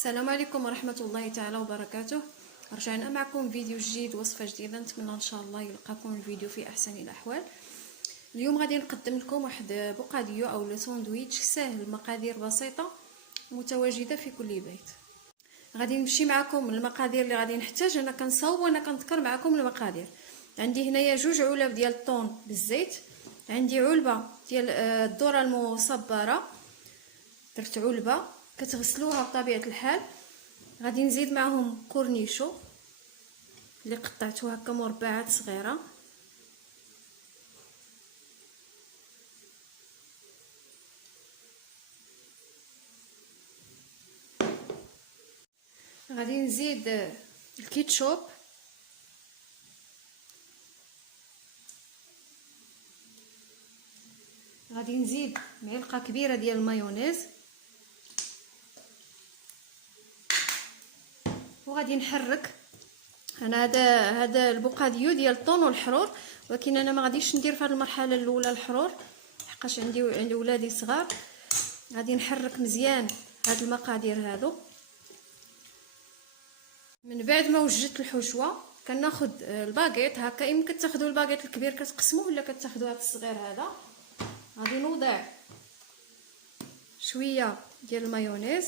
السلام عليكم ورحمة الله تعالى وبركاته. رجعنا معكم فيديو جديد، وصفة جديدة. نتمنى ان شاء الله يلقاكم الفيديو في احسن الاحوال. اليوم غادي نقدم لكم واحد بوقاديو او لو ساندويتش ساهل، مقادير بسيطة متواجدة في كل بيت. غادي نمشي معكم المقادير اللي غادي نحتاج. انا كنصاوب وانا كنذكر معكم المقادير. عندي هنايا 2 علب ديال الطون بالزيت، عندي علبة ديال الذرة المصبرة، درت علبة كتغسلوها بطبيعه الحال. غادي نزيد معهم كورنيشو اللي قطعته هكا مربعات صغيره، غادي نزيد الكيتشوب، غادي نزيد معلقه كبيره ديال المايونيز، وغادي نحرك. انا هذا البوقاديو ديال الطون والحرور، ولكن انا ما غاديش ندير في هذه المرحله الاولى الحرور حقاش عندي ولادي صغار. غادي نحرك مزيان هاد المقادير هادو. من بعد ما وجدت الحشوه كناخذ الباكيط هكا، يمكن تاخذوا الباكيط الكبير كتقسموه ولا كتاخذوا هذا الصغير هذا. غادي نوضع شويه ديال المايونيز،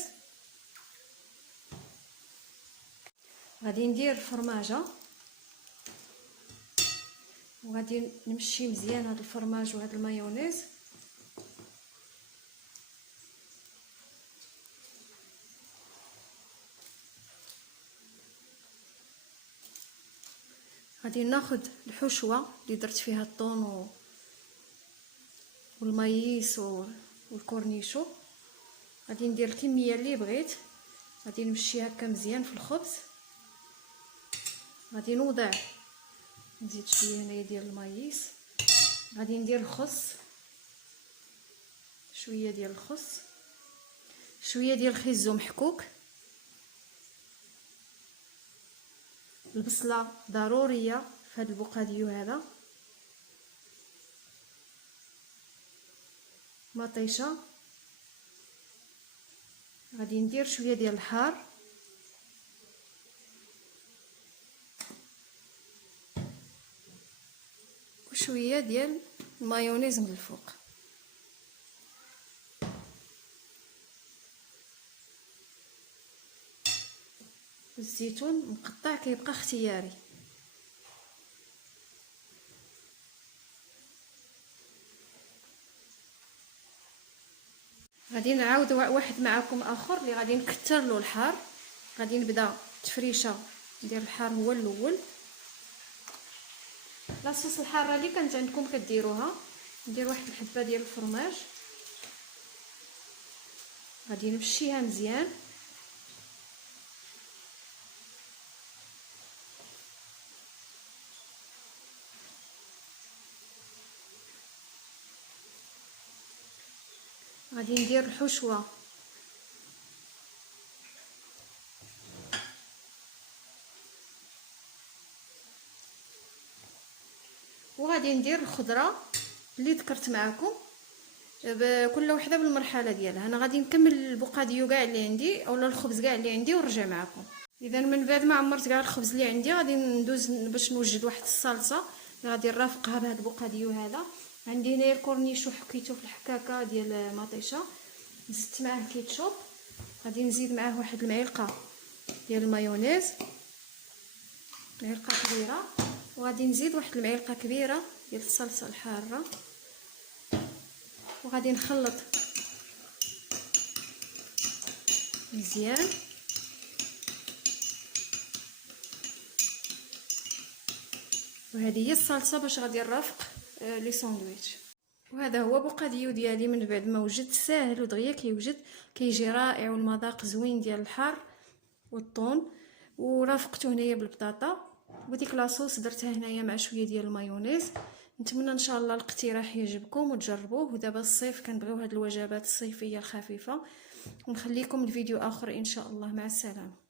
غادي ندير الفرماجه وغادي نمشي مزيان هذا الفرماج وهذا المايونيز. غادي ناخذ الحشوه اللي درت فيها الطون والمايس والكورنيشو، غادي ندير الكميه اللي بغيت. غادي نمشي هكا مزيان في الخبز. غادي نوضع نزيد شويه هنايا ديال المايس، غادي ندير الخس، شويه ديال الخس، شويه ديال الخيزو محكوك، البصله ضروريه في هذا البوقاديو هذا، مطيشه، غادي ندير شويه ديال الحار، وشويه ديال المايونيز من الفوق. الزيتون مقطع كيبقى اختياري. غادي نعاود واحد معكم اخر اللي غادي نكثر له الحار. غادي نبدا تفريشه ندير الحار هو الاول. لاصوص الحاره اللي كانت عندكم كديروها. ندير واحد الحبه ديال الفرماج، غادي نمشيها مزيان. غادي ندير الحشوه وغادي ندير الخضره اللي ذكرت معكم، كل وحده بالمرحله ديالها. انا غادي نكمل البوقاديو كاع اللي عندي اولا الخبز كاع اللي عندي ونرجع معكم. اذا من بعد ما عمرت كاع الخبز اللي عندي غادي ندوز باش نوجد واحد الصلصه اللي غادي نرافقها بهذا البوقاديو هذا. عندي هنايا الكورنيشو حكيته في الحكاكه ديال مطيشه، زدت معاه الكيتشوب، غادي نزيد معاه واحد المعلقه ديال المايونيز، معلقه كبيره، وغادي نزيد واحد المعلقه كبيره ديال الصلصه الحاره، وغادي نخلط مزيان. وهذه هي الصلصه باش غادي نرافق لي ساندويتش. وهذا هو بوقاديو ديالي من بعد ما وجد، ساهل ودغيا كيوجد، كيجي رائع والمذاق زوين ديال الحار والطون. ورافقته هنايا بالبطاطا، وديك لاصوص درتها هنايا مع شويه ديال المايونيز. نتمنى ان شاء الله الاقتراح يعجبكم وتجربوه. ودابا الصيف كنبغيو هاد الوجبات الصيفيه الخفيفه. ونخليكم الفيديو اخر ان شاء الله. مع السلامه.